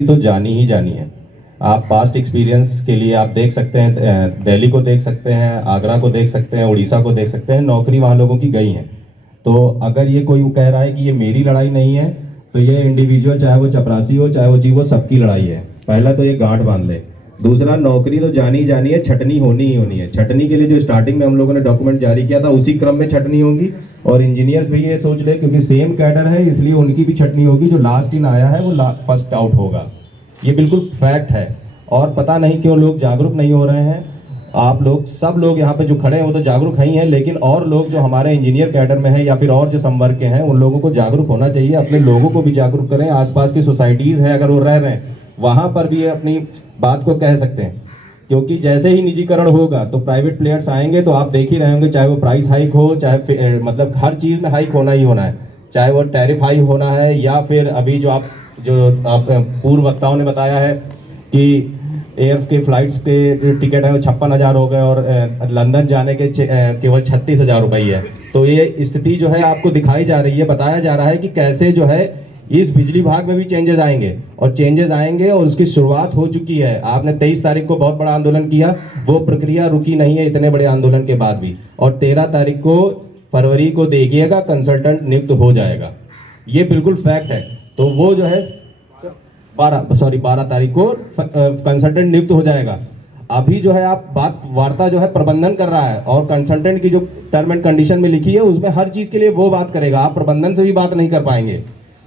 तो जानी ही जानी है। आप पास्ट एक्सपीरियंस के लिए आप देख सकते हैं, दिल्ली को देख सकते हैं, आगरा को देख सकते हैं, उड़ीसा को देख सकते हैं, नौकरी वहाँ लोगों की गई है। तो अगर ये कोई कह रहा है कि ये मेरी लड़ाई नहीं है, तो ये इंडिविजुअल, चाहे वो चपरासी हो चाहे वो जी, वो सबकी लड़ाई है। पहला तो ये गांठ बांध ले। दूसरा, नौकरी तो जानी जानी है, छटनी होनी ही होनी है। छटनी के लिए जो स्टार्टिंग में हम लोगों ने डॉक्यूमेंट जारी किया था, उसी क्रम में छटनी होगी। और इंजीनियर्स भी ये सोच ले, क्योंकि सेम कैडर है इसलिए उनकी भी छटनी होगी। जो लास्ट इन आया है वो फर्स्ट आउट होगा। ये बिल्कुल फैक्ट है। और पता नहीं क्यों लोग जागरूक नहीं हो रहे हैं। आप लोग, सब लोग यहाँ पे जो खड़े हैं वो तो जागरूक ही हैं, लेकिन और लोग जो हमारे इंजीनियर कैडर में हैं या फिर और जो संवर्ग के हैं, उन लोगों को जागरूक होना चाहिए। अपने लोगों को भी जागरूक करें। आसपास की सोसाइटीज़ हैं, अगर वो रह रहे हैं वहाँ पर भी अपनी बात को कह सकते हैं। क्योंकि जैसे ही निजीकरण होगा तो प्राइवेट प्लेयर्स आएंगे, तो आप देख ही रहे होंगे, चाहे वो प्राइस हाइक हो, चाहे मतलब हर चीज़ में हाइक होना ही होना है। चाहे वो टैरिफ हाइक होना है, या फिर अभी जो आप पूर्व वक्ताओं ने बताया है कि एयर के फ्लाइट्स के टिकट है वो 56,000 हो गए, और लंदन जाने के केवल 36,000 रुपये है। तो ये स्थिति जो है आपको दिखाई जा रही है, बताया जा रहा है कि कैसे जो है इस बिजली विभाग में भी चेंजेस आएंगे, और चेंजेस आएंगे और उसकी शुरुआत हो चुकी है। आपने 23 तारीख को बहुत बड़ा आंदोलन किया, वो प्रक्रिया रुकी नहीं है इतने बड़े आंदोलन के बाद भी। और 13 तारीख को फरवरी को देखिएगा कंसल्टेंट नियुक्त हो जाएगा, ये बिल्कुल फैक्ट है। तो वो जो है 12 तारीख को कंसल्टेंट नियुक्त हो जाएगा। अभी जो है आप वार्ता जो है प्रबंधन कर रहा है, और कंसल्टेंट की जो टर्म एंड कंडीशन में लिखी है उसमें हर चीज के लिए वो बात करेगा। आप प्रबंधन से भी बात नहीं कर पाएंगे।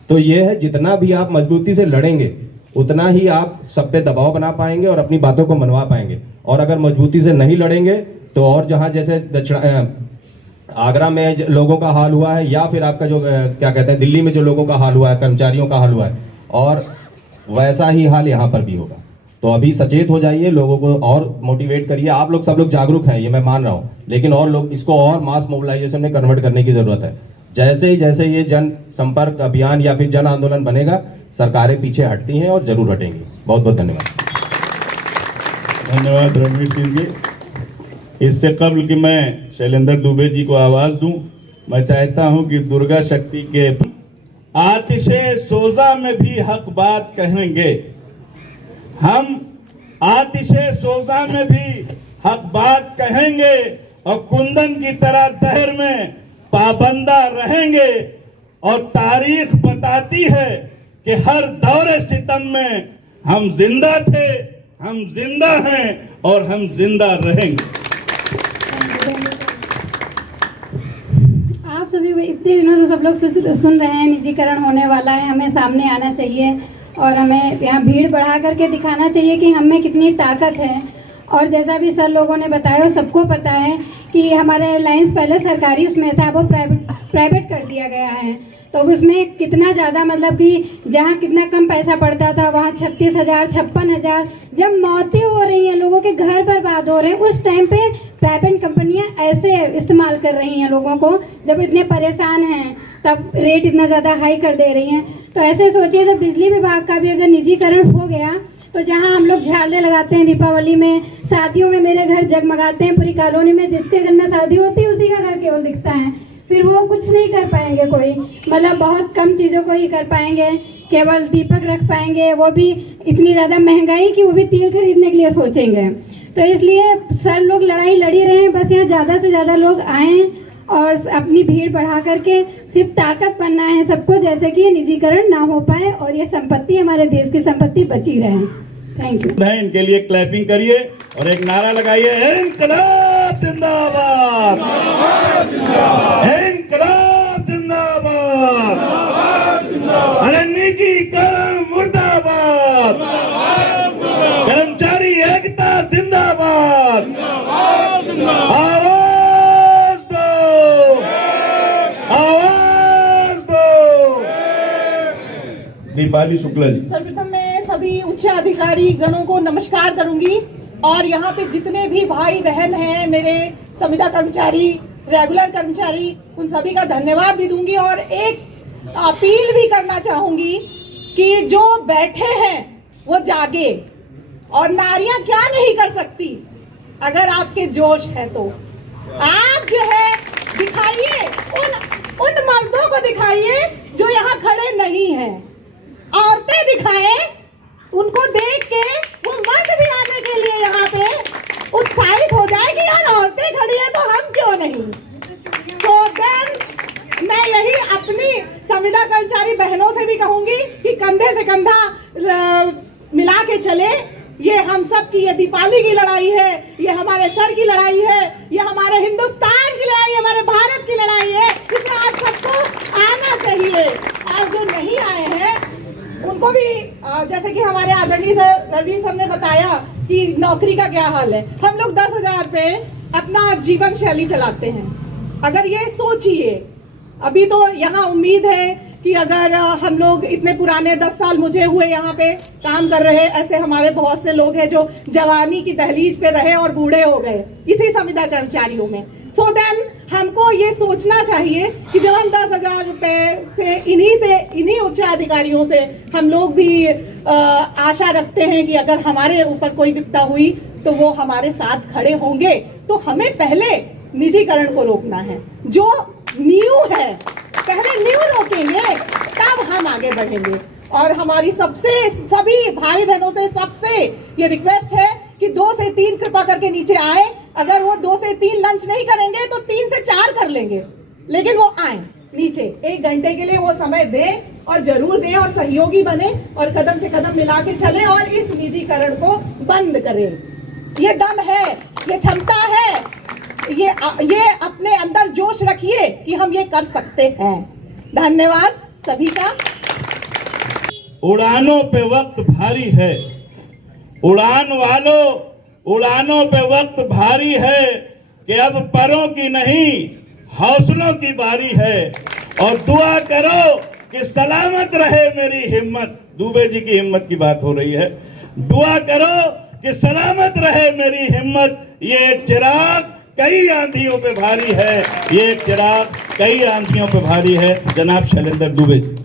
तो ये है, जितना भी आप मजबूती से लड़ेंगे उतना ही आप सब पे दबाव बना पाएंगे और अपनी बातों को मनवा पाएंगे। और अगर मजबूती से नहीं लड़ेंगे तो, और जहां जैसे आगरा में लोगों का हाल हुआ है, या फिर आपका जो क्या कहते हैं दिल्ली में जो लोगों का हाल हुआ है, कर्मचारियों का हाल हुआ है, और वैसा ही हाल यहाँ पर भी होगा। तो अभी सचेत हो जाइए, लोगों को और मोटिवेट करिए। आप लोग सब लोग जागरूक हैं, ये मैं मान रहा हूँ, लेकिन और लोग इसको और मास मोबिलाइजेशन में कन्वर्ट करने की जरूरत है। जैसे ये जन संपर्क अभियान या फिर जन आंदोलन बनेगा, सरकारें पीछे हटती हैं और जरूर हटेंगी। बहुत बहुत धन्यवाद। धन्यवाद रणवीर सिंह जी। इससे कबल कि मैं शैलेंद्र दुबे जी को आवाज दूं, मैं चाहता हूं कि दुर्गा शक्ति के आतिशे सोजा में भी हक बात कहेंगे। हम आतिशे सोजा में भी हक बात कहेंगे, और कुंदन की तरह दहर में पाबंदा रहेंगे। और तारीख बताती है कि हर दौरे सितम में हम जिंदा थे, हम जिंदा हैं, और हम जिंदा रहेंगे। आप सभी इतने दिनों से सब लोग सुन रहे हैं, निजीकरण होने वाला है, हमें सामने आना चाहिए और हमें यहाँ भीड़ बढ़ा करके दिखाना चाहिए कि हम में कितनी ताकत है। और जैसा भी सर लोगों ने बताया, सबको पता है कि हमारे एयरलाइंस पहले सरकारी उसमें था, वो प्राइवेट कर दिया गया है। तो उसमें कितना ज़्यादा, मतलब कि जहाँ कितना कम पैसा पड़ता था वहाँ 36,000 56,000, जब मौतें हो रही हैं, लोगों के घर बर्बाद हो रहे हैं, उस टाइम पे प्राइवेट कंपनियां ऐसे इस्तेमाल कर रही हैं लोगों को। जब इतने परेशान हैं तब रेट इतना ज़्यादा हाई कर दे रही हैं। तो ऐसे सोचिए, जब बिजली विभाग का भी अगर निजीकरण हो गया, तो जहाँ हम लोग झाड़ने लगाते हैं दीपावली में, शादियों में मेरे घर जगमगाते हैं पूरी कॉलोनी में, जिसके घर में शादी होती है उसी का घर केवल दिखता है। फिर वो कुछ नहीं कर पाएंगे कोई, मतलब बहुत कम चीज़ों को ही कर पाएंगे, केवल दीपक रख पाएंगे, वो भी इतनी ज़्यादा महंगाई कि वो भी तेल खरीदने के लिए सोचेंगे। तो इसलिए सर लोग लड़ाई लड़ी रहे हैं, बस यहाँ ज़्यादा से ज़्यादा लोग आएँ और अपनी भीड़ बढ़ा करके सिर्फ ताकत बनना है सबको, जैसे कि ये निजीकरण ना हो पाए और ये संपत्ति, हमारे देश की संपत्ति बची रहे। Thank you. इनके लिए क्लैपिंग करिए और एक नारा लगाइए, इनकलाब जिंदाबाद, इनकलाब जिंदाबाद, अरे निजीकरण मुर्दाबाद, कर्मचारी एकता जिंदाबाद, आवाज दो, आवाज दो। दीपाली शुक्ला जी। सर्वप्रथम मैं सभी उच्च अधिकारी गणों को नमस्कार करूंगी, और यहाँ पे जितने भी भाई बहन हैं, मेरे संविदा कर्मचारी, रेगुलर कर्मचारी, उन सभी का धन्यवाद भी दूंगी। और एक अपील भी करना चाहूंगी कि जो बैठे हैं वो जागे, और नारियां क्या नहीं कर सकती अगर आपके जोश है तो। आप जो है दिखाइए, उन मर्दों को दिखाइए जो यहाँ खड़े नहीं हैं, औरतें दिखाएं के चले। ये हम सब की, ये दीपाली की लड़ाई है, ये हमारे सर की लड़ाई है, ये हमारे हिंदुस्तान की लड़ाई, हमारे भारत की लड़ाई है। इसमें आप सबको आना चाहिए। और जो नहीं आए हैं उनको भी जैसे कि हमारे आदरणीय सर रणवीर सर ने बताया कि नौकरी का क्या हाल है। हम लोग 10,000 पे अपना जीवन शैली चलाते हैं। अगर ये सोचिए, अभी तो यहाँ उम्मीद है कि अगर हम लोग इतने पुराने 10 साल मुझे हुए यहाँ पे काम कर रहे, ऐसे हमारे बहुत से लोग हैं जो जवानी की दहलीज पे रहे और बूढ़े हो गए इसी संविदा कर्मचारियों में। सो देन हमको ये सोचना चाहिए कि जब हम 10,000 रुपए से इन्हीं उच्च अधिकारियों से हम लोग भी आशा रखते हैं कि अगर हमारे ऊपर कोई विपदा हुई तो वो हमारे साथ खड़े होंगे, तो हमें पहले निजीकरण को रोकना है। जो न्यू है पहले न्यू रोकेंगे, तब हम आगे बढ़ेंगे। और हमारी सभी भाई बहनों से सबसे ये रिक्वेस्ट है कि 2 से 3 कृपा करके नीचे आए। अगर वो 2 से 3 लंच नहीं करेंगे तो 3 से 4 कर लेंगे, लेकिन वो आए नीचे। 1 घंटे के लिए वो समय दें और जरूर दें और सहयोगी बने और कदम से कदम मिला के चले और इस निजीकरण को बंद करें। ये दम है, ये क्षमता है, ये अपने अंदर जोश रखिए कि हम ये कर सकते हैं। धन्यवाद सभी का। उड़ानों पे वक्त भारी है, उड़ान वालों, उड़ानों पे वक्त भारी है कि अब परों की नहीं हौसलों की बारी है। और दुआ करो कि सलामत रहे मेरी हिम्मत। दुबे जी की हिम्मत की बात हो रही है। दुआ करो कि सलामत रहे मेरी हिम्मत। ये चिराग कई आंधियों पे भारी है, ये चिराग कई आंधियों पे भारी है। जनाब शैलेंद्र दुबे जी।